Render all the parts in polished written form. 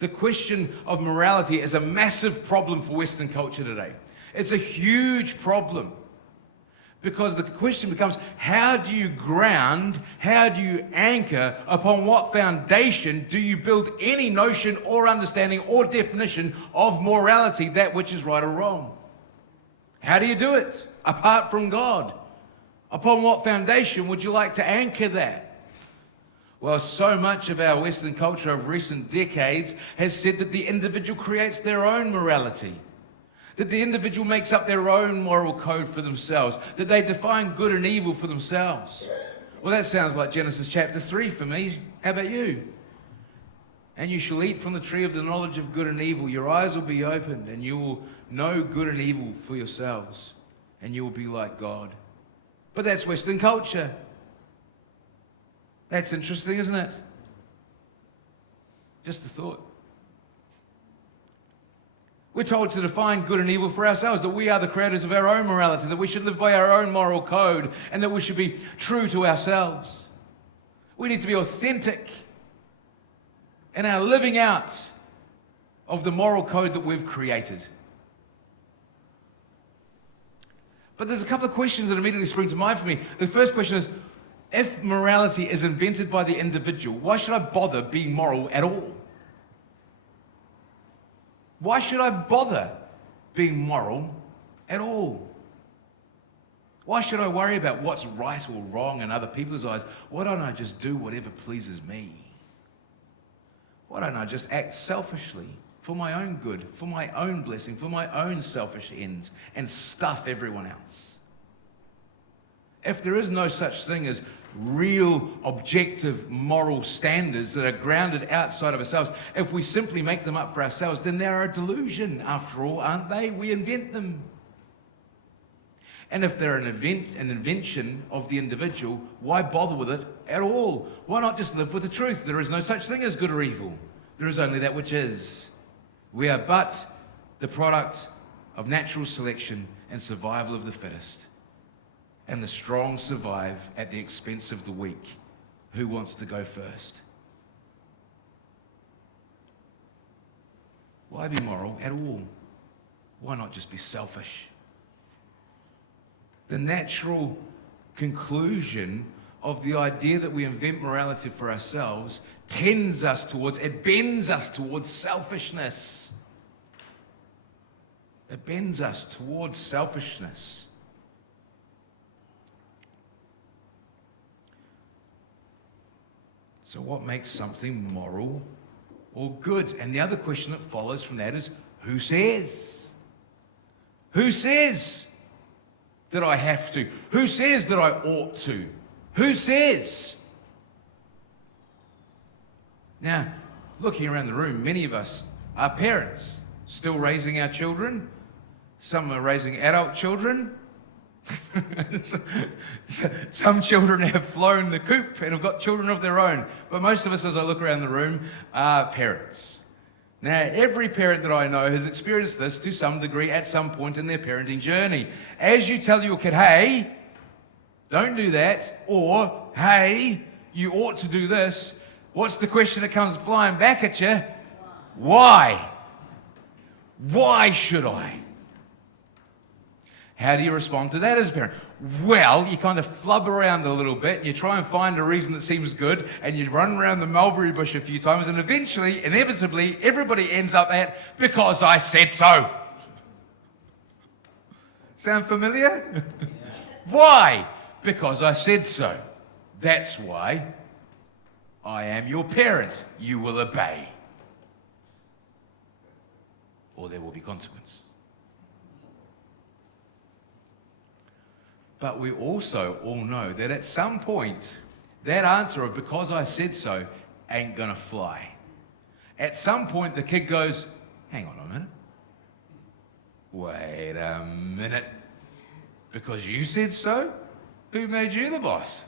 The question of morality is a massive problem for Western culture today. It's a huge problem. Because the question becomes, how do you ground, how do you anchor, upon what foundation do you build any notion or understanding or definition of morality, that which is right or wrong? How do you do it apart from God? Upon what foundation would you like to anchor that? Well, so much of our Western culture of recent decades has said that the individual creates their own morality. That the individual makes up their own moral code for themselves, that they define good and evil for themselves. Well, that sounds like Genesis chapter 3 for me. How about you? And you shall eat from the tree of the knowledge of good and evil. Your eyes will be opened, and you will know good and evil for yourselves, and you will be like God. But that's Western culture. That's interesting, isn't it? Just a thought. We're told to define good and evil for ourselves, that we are the creators of our own morality, that we should live by our own moral code, and that we should be true to ourselves. We need to be authentic in our living out of the moral code that we've created. But there's a couple of questions that immediately spring to mind for me. The first question is, if morality is invented by the individual, why should I bother being moral at all? Why should I bother being moral at all? Why should I worry about what's right or wrong in other people's eyes? Why don't I just do whatever pleases me? Why don't I just act selfishly for my own good, for my own blessing, for my own selfish ends, and stuff everyone else? If there is no such thing as real, objective moral standards that are grounded outside of ourselves, if we simply make them up for ourselves, then they're a delusion after all, aren't they? We invent them. And if they're an invention of the individual, why bother with it at all? Why not just live with the truth? There is no such thing as good or evil. There is only that which is. We are but the product of natural selection and survival of the fittest. And the strong survive at the expense of the weak. Who wants to go first? Why be moral at all? Why not just be selfish? The natural conclusion of the idea that we invent morality for ourselves bends us towards selfishness. It bends us towards selfishness. So what makes something moral or good? And the other question that follows from that is, who says? Who says that I have to? Who says that I ought to? Who says? Now, looking around the room, many of us are parents, still raising our children. Some are raising adult children. Some children have flown the coop and have got children of their own. But most of us, as I look around the room, are parents. Now, every parent that I know has experienced this to some degree at some point in their parenting journey. As you tell your kid, hey, don't do that, or hey, you ought to do this, what's the question that comes flying back at you? Why? Why should I? How do you respond to that as a parent? Well, you kind of flub around a little bit, you try and find a reason that seems good, and you run around the mulberry bush a few times, and eventually, inevitably, everybody ends up at, because I said so. Sound familiar? Yeah. Why? Because I said so. That's why I am your parent. You will obey. Or there will be consequence. But we also all know that at some point, that answer of because I said so ain't gonna fly. At some point, the kid goes, hang on a minute. Wait a minute. Because you said so? Who made you the boss?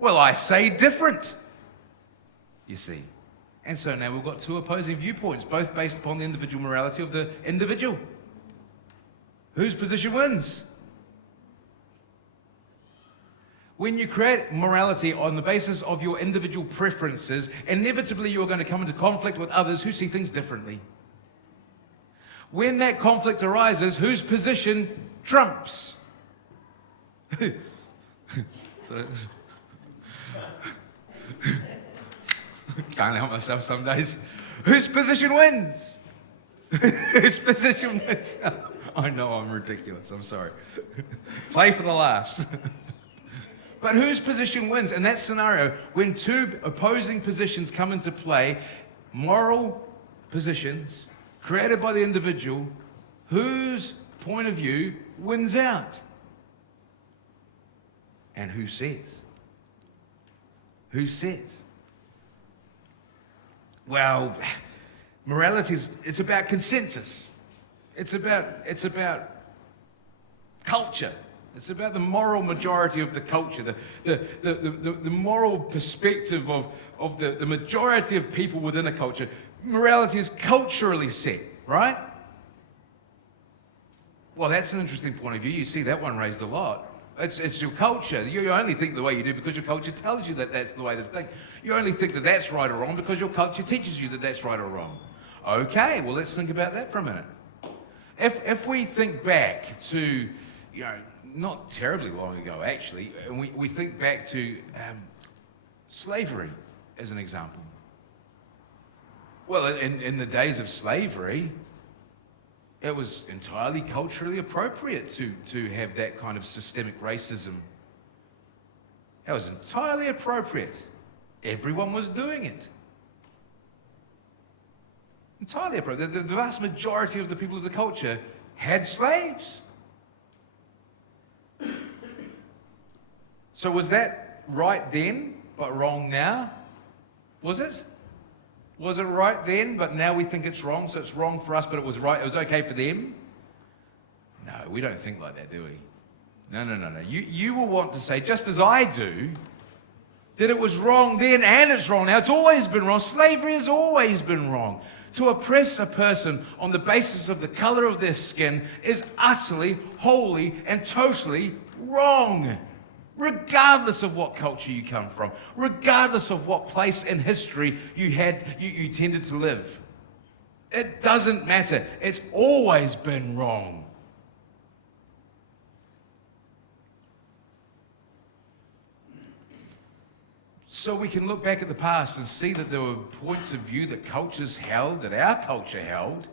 Well, I say different. You see. And so now we've got two opposing viewpoints, both based upon the individual morality of the individual. Whose position wins? When you create morality on the basis of your individual preferences, inevitably you are going to come into conflict with others who see things differently. When that conflict arises, whose position trumps? Can't help myself some days. Whose position wins? Whose position wins? I know I'm ridiculous, I'm sorry. Play for the laughs. But whose position wins? In that scenario, when two opposing positions come into play, moral positions created by the individual, whose point of view wins out? And who says? Who says? Well, morality it's about consensus. It's about culture. It's about the moral majority of the culture, the moral perspective of the majority of people within a culture. Morality is culturally set, right? Well, that's an interesting point of view. You see that one raised a lot. It's your culture. You only think the way you do because your culture tells you that that's the way to think. You only think that that's right or wrong because your culture teaches you that that's right or wrong. Okay, well, let's think about that for a minute. If we think back to, not terribly long ago, actually, and we think back to slavery as an example. Well, in the days of slavery, it was entirely culturally appropriate to have that kind of systemic racism. It was entirely appropriate. Everyone was doing it. Entirely appropriate. The vast majority of the people of the culture had slaves. So was that right then, but wrong now? Was it? Was it right then, but now we think it's wrong, so it's wrong for us, but it was right, it was okay for them? No, we don't think like that, do we? No. You will want to say, just as I do, that it was wrong then and it's wrong now. It's always been wrong. Slavery has always been wrong. To oppress a person on the basis of the color of their skin is utterly, wholly, and totally wrong. Regardless of what culture you come from, regardless of what place in history you tended to live. It doesn't matter. It's always been wrong. So we can look back at the past and see that there were points of view that cultures held, that our culture held.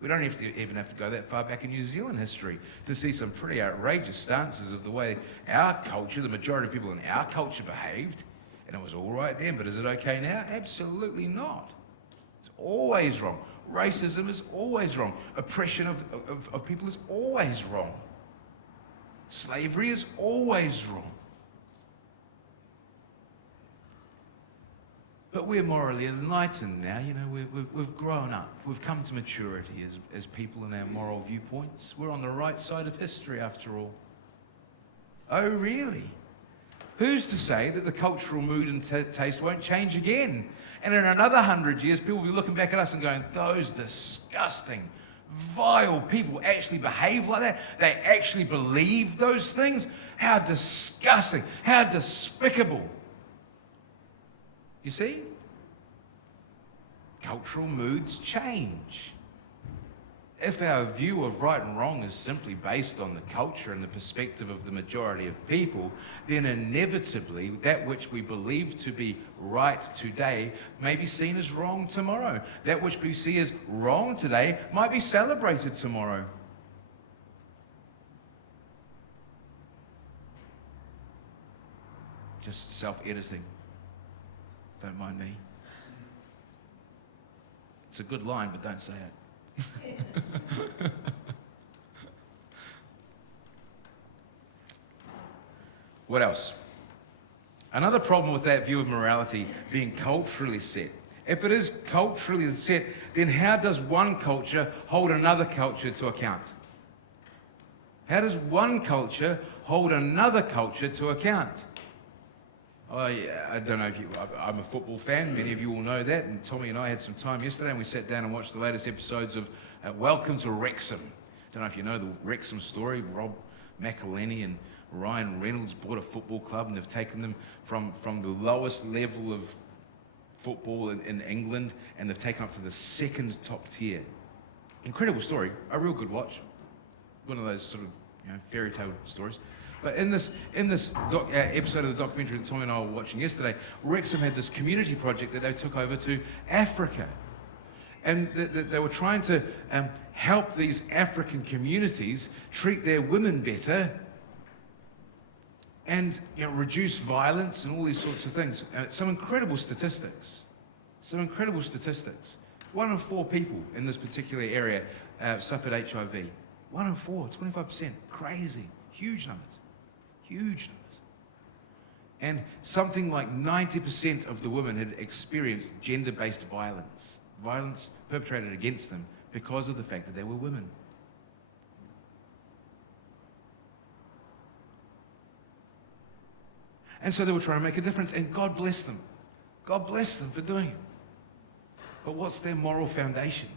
We don't even have to go that far back in New Zealand history to see some pretty outrageous stances of the way our culture, the majority of people in our culture behaved. And it was all right then, but is it okay now? Absolutely not. It's always wrong. Racism is always wrong. Oppression of people is always wrong. Slavery is always wrong. But we're morally enlightened now, we've grown up. We've come to maturity as people in our moral viewpoints. We're on the right side of history after all. Oh, really? Who's to say that the cultural mood and taste won't change again? And in another 100 years, people will be looking back at us and going, those disgusting, vile people actually behave like that? They actually believe those things? How disgusting, how despicable. You see? Cultural moods change. If our view of right and wrong is simply based on the culture and the perspective of the majority of people, then inevitably that which we believe to be right today may be seen as wrong tomorrow. That which we see as wrong today might be celebrated tomorrow. Just self-editing. Don't mind me. It's a good line, but don't say it. What else? Another problem with that view of morality being culturally set. If it is culturally set, then how does one culture hold another culture to account? How does one culture hold another culture to account? Oh, yeah, I don't know if I'm a football fan. Many of you will know that. And Tommy and I had some time yesterday and we sat down and watched the latest episodes of Welcome to Wrexham. Don't know if you know the Wrexham story. Rob McElhenney and Ryan Reynolds bought a football club, and they've taken them from the lowest level of football in England, and they've taken up to the second top tier. Incredible story, a real good watch. One of those sort of fairy tale stories. But in this episode of the documentary that Tommy and I were watching yesterday, Wrexham had this community project that they took over to Africa. And they were trying to help these African communities treat their women better and reduce violence and all these sorts of things. Some incredible statistics. 1 in 4 people in this particular area suffered HIV. 1 in 4, 25%. Crazy. Huge numbers. And something like 90% of the women had experienced gender-based violence perpetrated against them because of the fact that they were women. And so they were trying to make a difference, and God bless them. God bless them for doing it. But what's their moral foundation?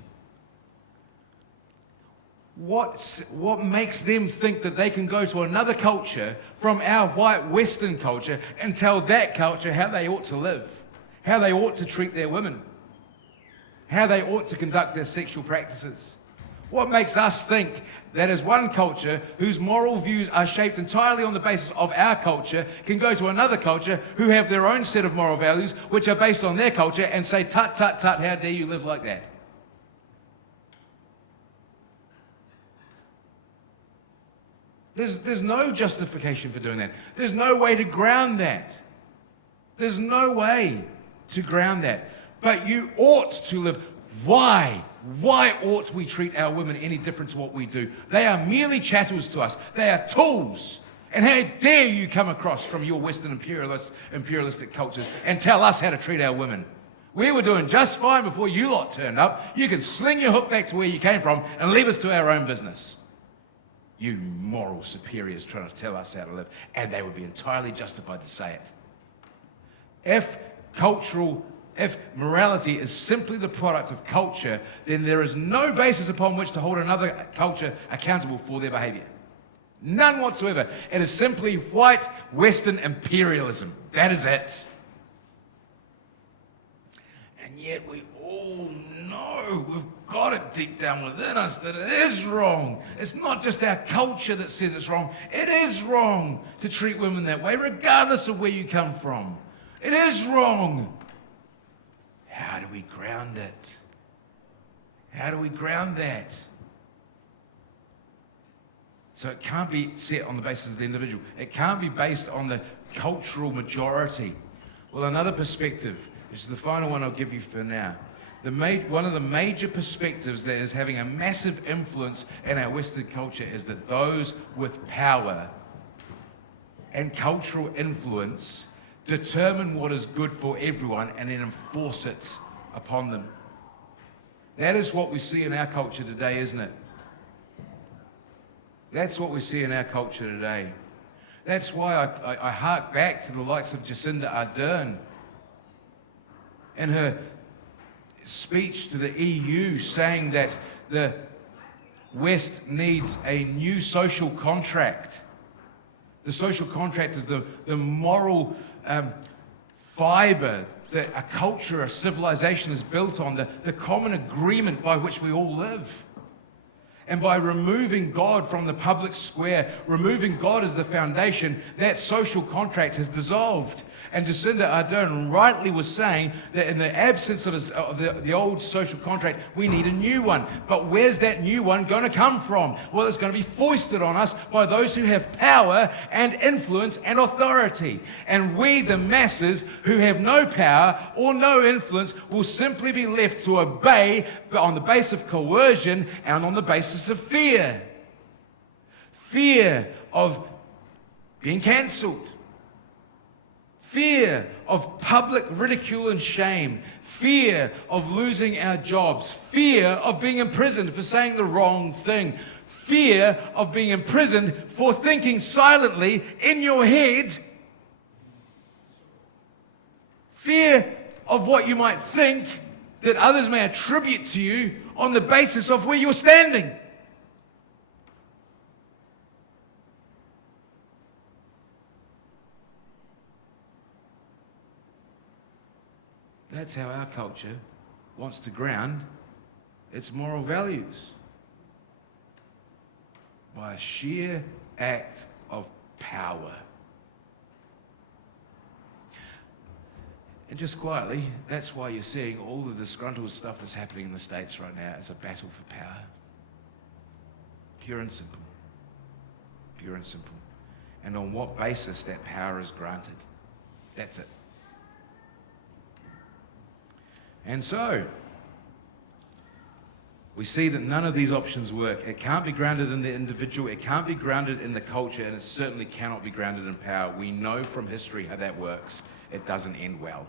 What makes them think that they can go to another culture from our white Western culture and tell that culture how they ought to live, how they ought to treat their women, how they ought to conduct their sexual practices? What makes us think that as one culture whose moral views are shaped entirely on the basis of our culture can go to another culture who have their own set of moral values which are based on their culture and say, tut, tut, tut, how dare you live like that? There's no justification for doing that. There's no way to ground that. There's no way to ground that. But you ought to live. Why? Why ought we treat our women any different to what we do? They are merely chattels to us. They are tools. And how dare you come across from your Western imperialistic cultures and tell us how to treat our women? We were doing just fine before you lot turned up. You can sling your hook back to where you came from and leave us to our own business. You moral superiors trying to tell us how to live. And they would be entirely justified to say it. If morality is simply the product of culture, then there is no basis upon which to hold another culture accountable for their behavior. None whatsoever. It is simply white Western imperialism. That is it. And yet we all know, we've got it deep down within us, that it is wrong. It's not just our culture that says it's wrong. It is wrong to treat women that way, regardless of where you come from. It is wrong. How do we ground it? How do we ground that? So it can't be set on the basis of the individual. It can't be based on the cultural majority. Well, another perspective, which is the final one I'll give you for now. One of the major perspectives that is having a massive influence in our Western culture is that those with power and cultural influence determine what is good for everyone and then enforce it upon them. That is what we see in our culture today, isn't it? That's what we see in our culture today. That's why I hark back to the likes of Jacinda Ardern in her speech to the EU saying that the West needs a new social contract. The social contract is the moral fiber that a culture, a civilization is built on, the common agreement by which we all live. And by removing God from the public square, removing God as the foundation, that social contract has dissolved. And Jacinda Ardern rightly was saying that in the absence of the old social contract, we need a new one. But where's that new one going to come from? Well, it's going to be foisted on us by those who have power and influence and authority. And we, the masses, who have no power or no influence, will simply be left to obey on the basis of coercion and on the basis of fear. Fear of being cancelled. Fear of public ridicule and shame. Fear of losing our jobs. Fear of being imprisoned for saying the wrong thing. Fear of being imprisoned for thinking silently in your head. Fear of what you might think that others may attribute to you on the basis of where you're standing. that's how our culture wants to ground its moral values. By a sheer act of power. And just quietly, that's why you're seeing all the disgruntled stuff that's happening in the States right now. It's a battle for power. Pure and simple. Pure and simple. And on what basis that power is granted. That's it. And so, we see that none of these options work. It can't be grounded in the individual, it can't be grounded in the culture, and it certainly cannot be grounded in power. We know from history how that works. It doesn't end well.